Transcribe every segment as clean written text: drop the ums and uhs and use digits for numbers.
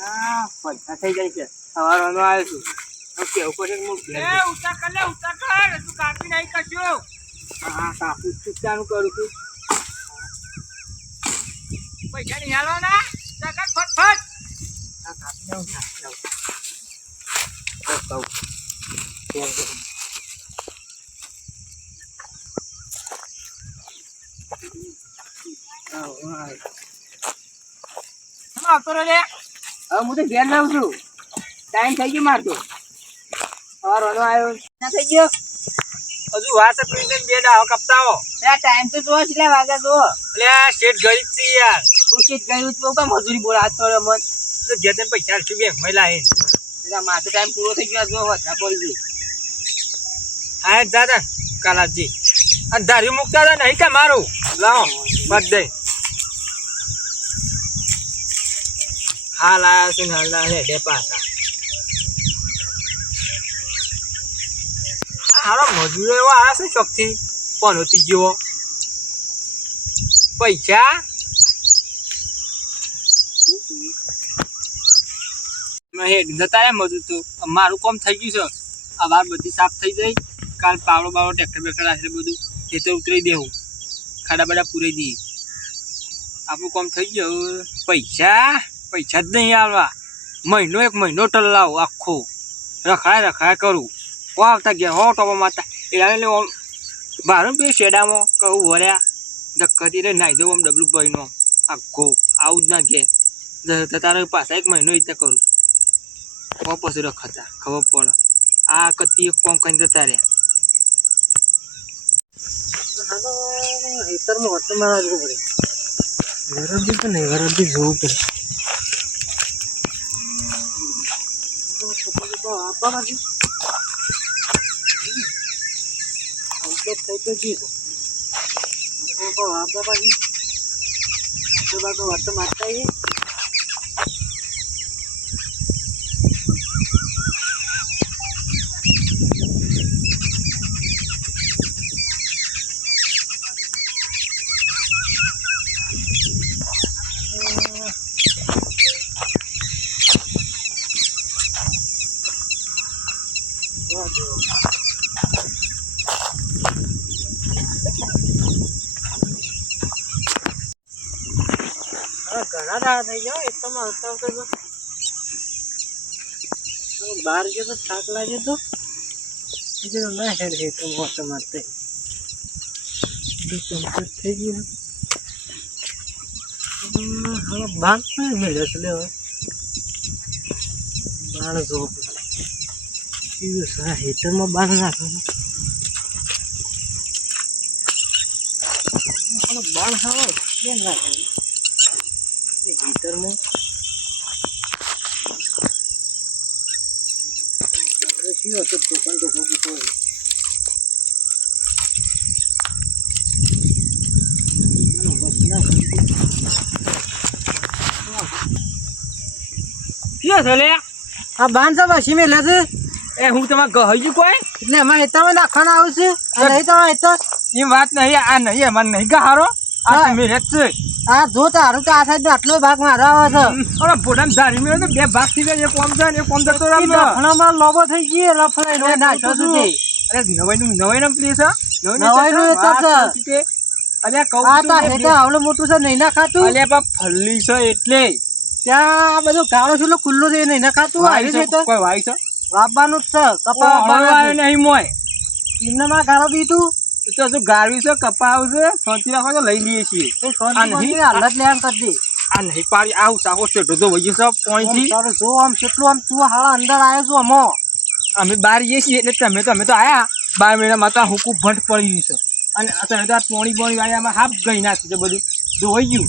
હા પૈસા થઈ જાય છે સવારનો આવ્યો છું કેવું પડે હું ઉતા કર તું કાપી નહીં કરજો. હા કાપું છું ચાનું કરું છું પૈસા નહીં હાલવાના જગત ફટફટ. હા કાપી લઉં આવતો રે હવે હું તો ઘેર જાઉં છું ટાઈમ થઈ ગયો મારતો સવારનો આવ્યો ના થઈ ગયો હજુ વાત પીને બે ડાવ કપતાઓ. ટાઈમ તો જોવો કેટલા વાગ્યા જોવો એટલે શેઠ ગરીબ છે યાર. હું શીત ગયું છું કે મજૂરી બોલ હાથ પડે મન તો જે તેમ પૈસા શું બેંક માં લાવીને એટલે માથે ટાઈમ પૂરો થઈ ગયો જો વધા પડી ગઈ હા દાદા કાલાજી અને ધારી મૂકતા હતા નહીં તમારું લાવો બધે હાલ આવ્યા છે ને હાલ રે પાછા હારો મજૂરો એવો આવ્યા છે ચોકથી પનોતી જેવો પૈસા જતા રહ્યા મજૂર તો મારું કામ થઈ ગયું છે આ વાર બધી સાફ થઈ જાય કાલ પાવડો બાવડો ટ્રેક્ટર બેક્ટર રાખે બધું એ તો ઉતરી દેવું ખાડા બાડા પૂરી દઈએ આપણું કામ થઈ ગયું પૈસા પૈસા જ નહીં આવવા મહિનો એક મહિનો ટલ્લાવ આખો રખાય કરું હો આવતા ગયા હો ટોપા મારતા એટલે મારું પેલું શેડામાં કહું ભર્યા ધક્કતી રે નાહી દઉં આમ ડબલું ભાઈનો આખો આવું જ ના ઘેર તારે પાછા એક મહિનો રીતે કરું હો પછી રખાતા ખબર પડે આ કતી એક કોમ કઈ જતા રહ્યા ખેતરમાં વર્તમાન આવવું પડે વરદી તો નહીં વરદી જોવું પડે આપવા બાજુ થઈ તો જીધું આપવા બાજુ વર્ત મારતા ઘણા દાડા થઈ જાય એક તો બહાર ગયો તો થાક લાગ્યો તો ના હેડ હે તો મોટો મારતે કમ્પ્લીટ થઈ ગયું હવે બાંધ પણ મળ્યો છે લે બાણ જો હેતરમાં બાંધ નાખવાનું બાણ હવે કેમ નાખે હીટરમાં શું હતું ટોકન ટોકો પૂછો શું છે લે આ બાંધ છે પછી મેલે છે એ હું તમારે કહ્યું કોઈ એટલે અમારે હેતરમાં નાખવાના આવું છે નહીં તમારે હેતર એ વાત નહીં આ નહીં અમારે નહીં ગહારો આ તમે રેત છે આ જો તારું તો આ સાઈડ આટલો ભાગ મારો આવે છે અરે પોતાને ધારી મેળો તો બે ભાગ થઈ જાય એક કોમ છે ને એક કોમ જતો રહે લફણામાં લોબો થઈ ગયો લફડાઈ નાખ્યો સુધી અરે નવાઈ નું પ્લેસ નવાઈ નું છે અલ્યા કહું આ તા હેતર આવડું મોટું છે નહીં ના ખાતું અલ્યા બા ફલ્લી છે એટલે ત્યાં આ બધું ગાળો છે ખુલ્લો છે નહીં ના ખાતું આવી છે તો કોઈ વાય છે વાપવાનું જ છે કપા વાય નહીં મોય એમનામાં ગાળો બીતું તો શું ગાળવી છે કપા આવશે શાંતિ રાખો તો લઈ લઈએ છીએ હાલત લે આમ કરતી આ નહીં પાડી આવું સાકો ચેટો તો વહી છે પોઈથી તારું જો આમ કેટલું આમ તું હાળા અંદર આવ્યો છું અમો અમે બહાર જઈએ છીએ એટલે તમે તો આયા 12 મહિનામાં તો હુકુ ભંટ પડી ગયું છે અને તમે તો આ પોણી વાળી આમાં હાફ ગઈ નાખી છે બધું ધોઈ ગયું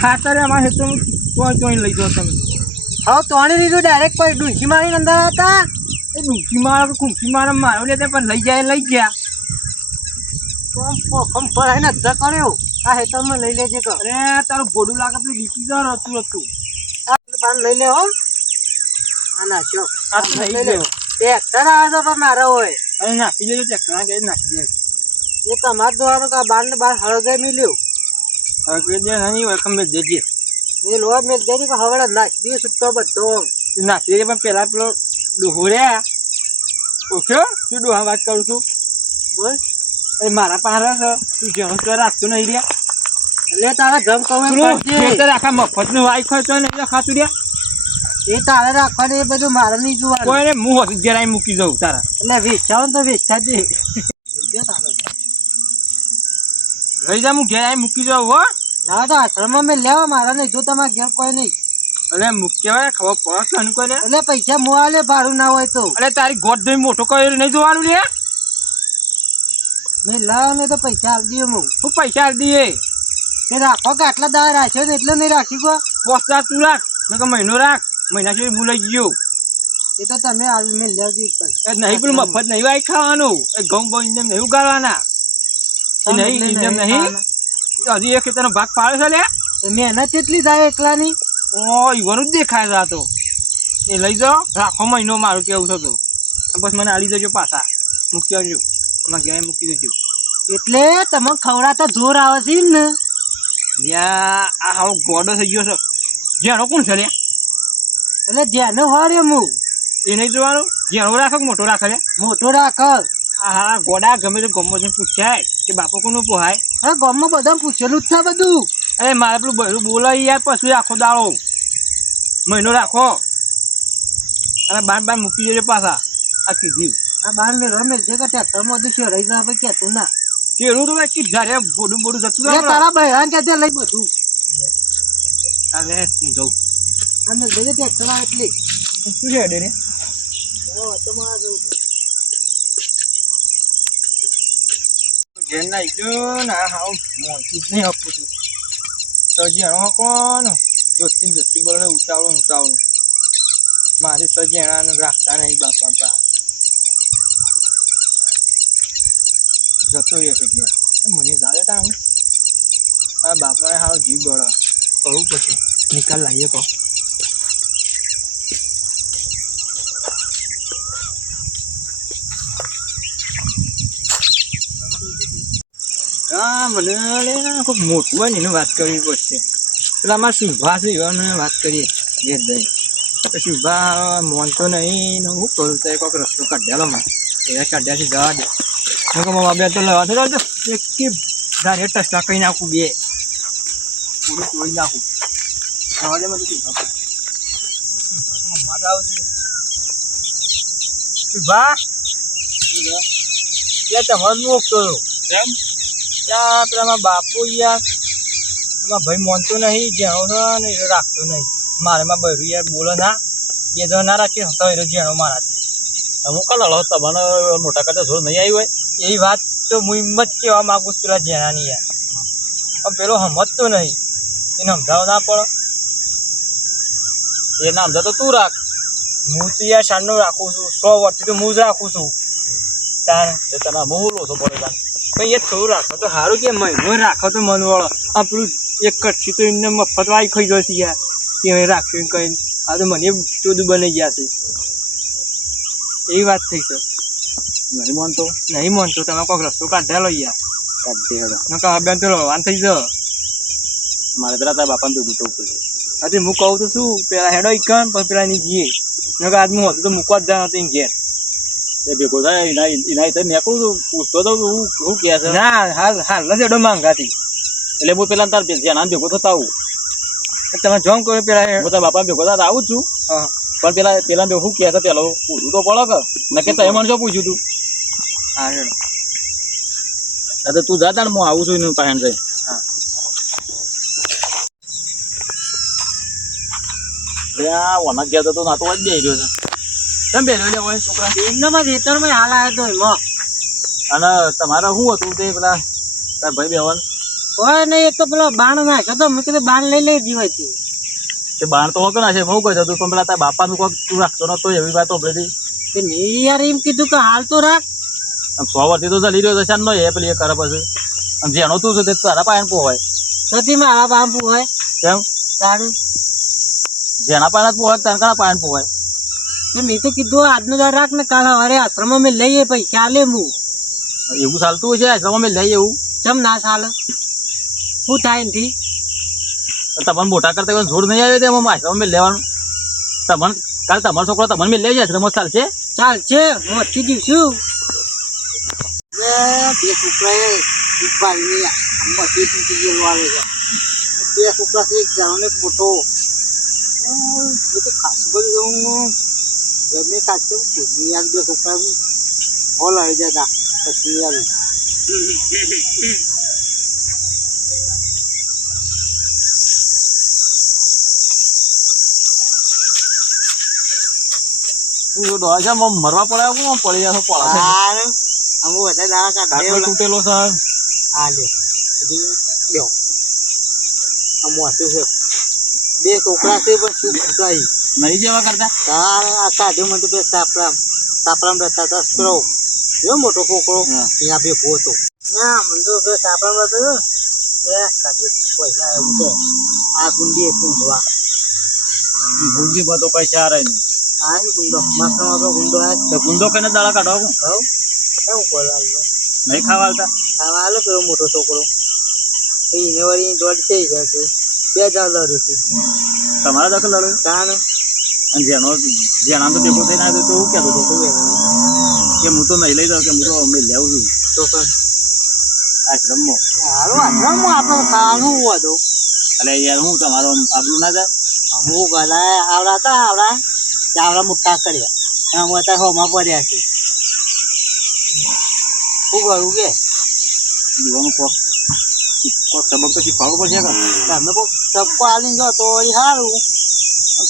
ખાતરે અમારે હેઠળ લઈ જાઓ તમે હવે તોણી લીધું ડાયરેક્ટ કોઈ ડૂંચી મારીને અંદર હતા એ ડૂંચી મારો કુંચી મારો મારો લે પણ લઈ ગયા કમ પડાય ને ધક્કા કર્યો આ હેતરમાં લઈ લેજે તો અરે તારું ભોડું લાગે પેલું ડીસી જર હતું બાન લઈ લે હો આ નાખ્યો આ લઈ લે ટ્રેક્ટર આવે તો મારો હોય અરે નાખી લેજો ટ્રેક્ટર કે નાખી દે એ તમાર દ્વારા કા બાર ને બાર હળગે મિલ્યો હવે કહી દે નહીં હોય ખમે દેજે એ લોહા મેલ દે કે હવે નાખી દે છૂટો બધો નાખી દે પણ પેલા પેલો ડોહો રહ્યા ઓછો તું ડોહા વાત કરું છું બોલ એ મારા પાસે છે તું જેનો તો રાખતો નહીં રહ્યા એટલે તારા જમ કહું એમ કરજે. ખેતર આખા મફતનું વાઈ ખર્ચ હોય ને એટલે ખાતું રહ્યા એ તારે રાખવાનું એ બધું મારે નહીં જોવાનું કોઈને હું હોતી જરાય મૂકી દઉં તારા એટલે વેચાવ તો વેચા દે લઈ જા હું ઘેર આવી મૂકી જાઉં હો ના તો આશ્રમમાં મેં લેવા મારા નહીં જો તમારે ઘેર કોઈ નહીં એટલે મૂકી હોય ખબર પડે છે કોઈ એટલે પૈસા મો આલે ભાડું ના હોય તો અરે તારી ગોટ ધોઈ મોટો કર્યો નહીં જોવાનું લે મેં લાવ ને તો પૈસા આપી દઈએ હું હું પૈસા આપી દઈએ તે રાખો કે આટલા દાડા રાખ્યો ને એટલે નહીં રાખી ગયો 5000 તું રાખ મેં મહિનો રાખ મહિના સુધી હું લઈ ગયો એ તો તમે મેં લેવજી એ નહીં પેલું મફત નહીં વાઈ ખાવાનું એ ઘઉં બહુ ઇન્જમ નહીં ઉગાડવાના એ નહીં ઇન્જમ નહીં હજી એક ખેતરનો ભાગ પાડે છે લે મહેનત કેટલી થાય એકલાની ઓ ઈવાનું જ દેખાય છે આ તો એ લઈ જાઓ રાખો મહિનો મારું કેવું છે તો બસ મને આલી દેજો પાછા મૂકી આવજો તમારે ઘેર મૂકી દેજો એટલે તમે ખવડાતા જોર આવે છે ને જ્યાં આ હાવ ગોડો થઈ ગયો છે જેનો કોણ છે લ્યા એટલે જેનો હોય હું એ નહીં જોવાનું જેનો રાખો કે મોટો રાખે લે મોટો રાખ આ હા ગોડા ગમે તે ગમો જઈને પૂછાય કે બાપુ કોનું પોહાય હા ગામમાં બધા પૂછેલું જ છે બધું અરે મારે પેલું બધું બોલાય યાર પછી રાખો દાડો મહિનો રાખો અને બાર મૂકી દેજો પાછા આ કીધું આ બાર મેં રમેશ છે કે ટ્રેક્ટરમાં બધું છે રહી જાય પછી કહેતું ના કેળું તો કઈ ધારે બોડું બોડું જતું એટલે તારા બહેરાન કે લઈ બધું અરે હું જઉં અને જઈએ ટ્રેક્ટર એટલી શું છે ડેરે ઘેર ના ગયો ને હાવ મોંચું જ નહીં આપું છું સજીણો કોણ જોસ્તી બોલે ઉતાવળું મારી સજીણાને રાખતા નહીં બાપા બા જતો રહેશે ઘેર મને જાડે તા હું આ બાપાને હાવ જીવ બળો કહું પછી નિકાલ લાવીએ કહો હા મને કોઈ મોટું હોય ને એની વાત કરવી પડશે પેલા અમારા શુભા છે એને વાત કરીએ ઘેર જઈ તો શુભા મોનતો નહીં ને હું કરું તો કોઈક રસ્તો કાઢ્યાલો મેં એ કાઢ્યાથી જવા દે મારા બે તો લેવા થયો એક ધારે ટચકા કહી નાખું બે પૂરું તોડી નાખું જવા દે મને મજા આવશે શુભા યાર તમારે મોકતો એમ ત્યાં પેલા બાપુ યાર એમાં ભાઈ માનતો નહીં જેણો છે ને એ રાખતો નહીં મારે માં બહેરું યાર બોલો ના બે જણ ના રાખી હસો એ જેણો મારાથી અમુક કલાલો તમને મોટા કરતા જોર નહીં આવી હોય એવી વાત તો હું એમ જ કહેવા માગું છું પેલા જેણાની યાર પણ પેલો સમજતો નહીં એને સમજાવ ના પડે એ નામ તો તું રાખ હું તો યાર સાંજનો રાખું છું 100 વર્ષથી તો હું જ રાખું છું તારે એ તને હું લો છો પડે તાર પણ એ થોડું રાખો તો સારું કે મહિનો રાખો તો મન વળો આ પેલું એક કચ્છી તો એમને મફત વાઈ ખાઈ જશે યાર કે રાખશું કઈ આ તો મને ચોદું બની ગયા છે એવી વાત થઈ છે નહીં માનતો તમે કોઈક રસ્તો કાઢ્યા લો યાર કાઢી હેડો નકા બેન તો રોવાન થઈ જાવ મારે પેલા તારા બાપાને ભેગું થવું પડે આજે હું કહું તો શું પેલા હેડો ઇકન પણ પેલા ની જઈએ નકા આજ હું હતું તો મૂકવા જ જવાનું હતું ઘેર એ ભેગો થાય એના તો મેં કહું પૂછતો તો હું કહે છે ના હાલ જ એડો માંગાતી એટલે હું પેલા તાર જેના ભેગો થતા આવું તમે જોમ કરો પેલા હું તારા બાપા ભેગો થતા આવું જ છું હા પણ પેલા ભેગું શું કહે છે પેલો પૂછવું તો પડે કે નકે તો મને શું પૂછ્યું તું હા હેડો તો તું જા તાણ હું આવું છું એનું પાસે જઈ હા ઓના ગયા તો નાતો જ જઈ રહ્યો છે તમે બેનો લે હોય છોકરા એમનામાં ખેતરમાં હાલ આવ્યો તો એમાં અને તમારે શું હતું તે પેલા તાર ભાઈ બેવન કોઈ નહીં એક તો પેલો બાણ નાખ્યો તો મેં કીધું બાણ લઈ જીવાથી તે બાણ તો હોતો ના છે હું કહી હતું પણ પેલા તાર બાપાનું કોઈ તું રાખતો નતો એવી વાત હોભળેલી મેં યાર એમ કીધું કે હાલ તો રાખ આમ 100 વર્ષથી તો ચાલી રહ્યો છે નો એ પેલી એ કરે પછી આમ જેનો તું છે તે તારા પાસે પોવાય સતી મારા બાપુ હોય કેમ તારું જેના પાસે પોવાય તારા પાસે પોવાય મેં તો કીધું આજનો દાર રાખ ને કાલ સવારે આશ્રમમાં મેં લઈએ પૈસા લે હું એવું ચાલતું હોય છે આશ્રમમાં મેં લઈ એવું ચમ ના ચાલે શું થાય એનથી? તમને મોટા કરતા કોઈ જોડ નહીં આવ્યો તેમાં આશ્રમ મેં લેવાનું તમને કાલે તમારો છોકરો તમને મેં લઈ જાય આશ્રમમાં ચાલશે ચાલશે હું અટકી દઈશું. બે છોકરાએ ઉપાડીને આમાં તૂટી ગયેલો આવે છે. બે છોકરા છે, એક જાણો એક મોટો. એ તો ખાસ બધું જમે ખાસ પૂરી યાદ બે છોકરા હોલ આવી જતા પછી યાદ મરવા પડે પડી જશો પોળા અમુક બધા દાવા કાઢે તૂટેલો છે. હા લ્યો અમુક હતું છે. બે છોકરા છે પણ શું કઈ નહીં જેવા કરતા તારે આ કાઢ્યો મને તો બે સાપરામ રહેતા હતા છોકરો એવો મોટો છોકરો ત્યાં ભેગો હતો. ના મને તો બે સાપરામ રહેતો કાઢ્યો પૈસા એવું છે. આ ગુંડી પૂંજવા ગુંજી બધો કઈ સારા નહીં. હા ગુંડો માપનો ગુંડો તો ગુંડો કઈને દાડા કાઢો હવ એવું બોલાવો નહીં ખાવા આવતા ખાવા આલો પેલો મોટો છોકરો એને વળી દોડ થઈ જશે. બે જણ લડ્યું છે તમારા દખલ લડો તાણ અને જેના તો ટેકો થઈને આવ્યો તો એવું કહેતો હતો કે હું તો નહીં લઈ જાઉં કે હું તો અમે લેવું છું તો પણ આશ્રમમાં. સારું આશ્રમમાં આપણે ખાવાનું હતું. એટલે યાર હું તમારો આબરું ના જાય અમુક ગલા આવડા હતા આવડા આવડા મોટા કર્યા અને અમે અત્યારે હોમાં પડ્યા છે. શું કરું કે દીવાનું કોક સબક તો શીખવાડવું પડશે કે તમે કોઈ સબકો આલીને જો તો વળી સારું.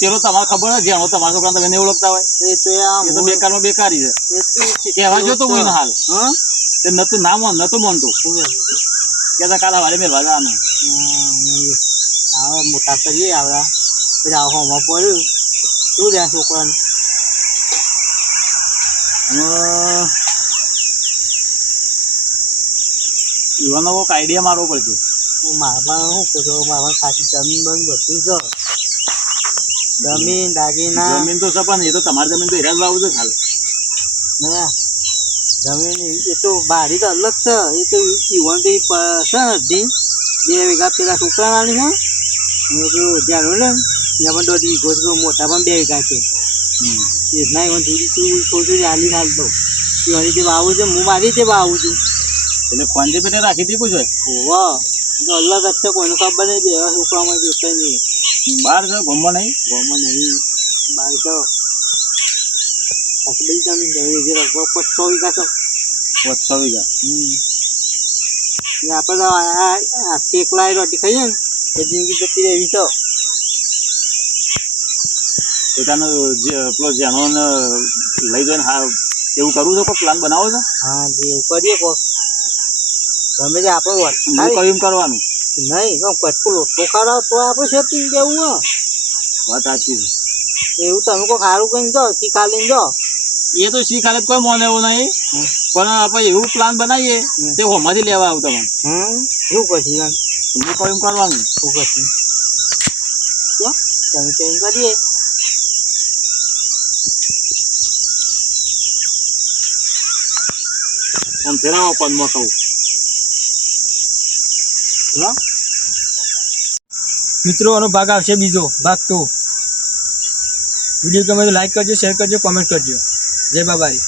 પેલો તમારે ખબર જ જેનો તમારા છોકરા તમે નહીં ઓળખતા હોય એ તો આમ એ તો બેકારમાં બેકારી છે. એ તો કહેવા જો તો કોઈ ના હાલ હા તે નતું નામ નતું માનતું શું કહેતા કાલે વારે મેળવા જવાનું હવે મોટા કરીએ આવડા પછી આ હોમાં પડ્યું શું રહ્યા છોકરાને યુવાનો કોઈક આઈડિયા મારવો પડશે. મારા શું કહું છું મારા ખાસી જમીન બંધ બધું છે. જમીન દાગીના જમીન તો છે પણ એ તો તમારી જમીન તો હેરા જ વાવું છે ખાલી ના જમીન એ તો બારી તો અલગ છે. એ તો ઈવન તો છે અડધી 2 વીઘા પેલા છોકરા નાની છે અને પેલું ધ્યાન ને ત્યાં પણ 1.5 વીઘો છે. મોટા પણ 2 વીઘા છે. એટલા ઈવન થોડી હાલી હાલતો ઈવન તે વાવું છે હું મારી તે વાવું છું. એટલે ખોંજી પેટે રાખી દીધું છે. ઓવા તો અલગ જ છે કોઈને ખબર નહીં. બે છોકરામાં જોતા નહીં બહાર છે ગમવા નહીં ગોમાં નહીં બાર તો ખાસી બધી જમીન છે. લગભગ 6 વીઘા છે. 6 વીઘા આપણે આ ટેકલા રોટી ખાઈએ ને એ જિંદગી જતી રહેવી તો પોતાનો જે પેલો જેનો લઈ જઈને હા એવું કરવું છે કોઈ પ્લાન બનાવો છો? હા એવું કરીએ કોક ગમે તે આપણે કયું કરવાનું નહીં કટકું લોટો ખાડાવ તો આપણે સેટિંગ દેવું હા વાત સાચી છે. એવું તમે કોઈ સારું કહીને જો શીખા લઈને જો એ તો શીખ હાલત કોઈ મોને એવું નહીં પણ આપણે એવું પ્લાન બનાવીએ તે હોમાંથી લેવા આવું તમને એવું પછી હું કયું કરવાનું શું પછી તમે કેમ કરીએ આમ ફેરાવો પદમાં કહું મિત્રો આનો ભાગ આવશે બીજો ભાગ 2. વિડીયો ગમે તો લાઈક કરજો, શેર કરજો, કોમેન્ટ કરજો. જય બાબારી.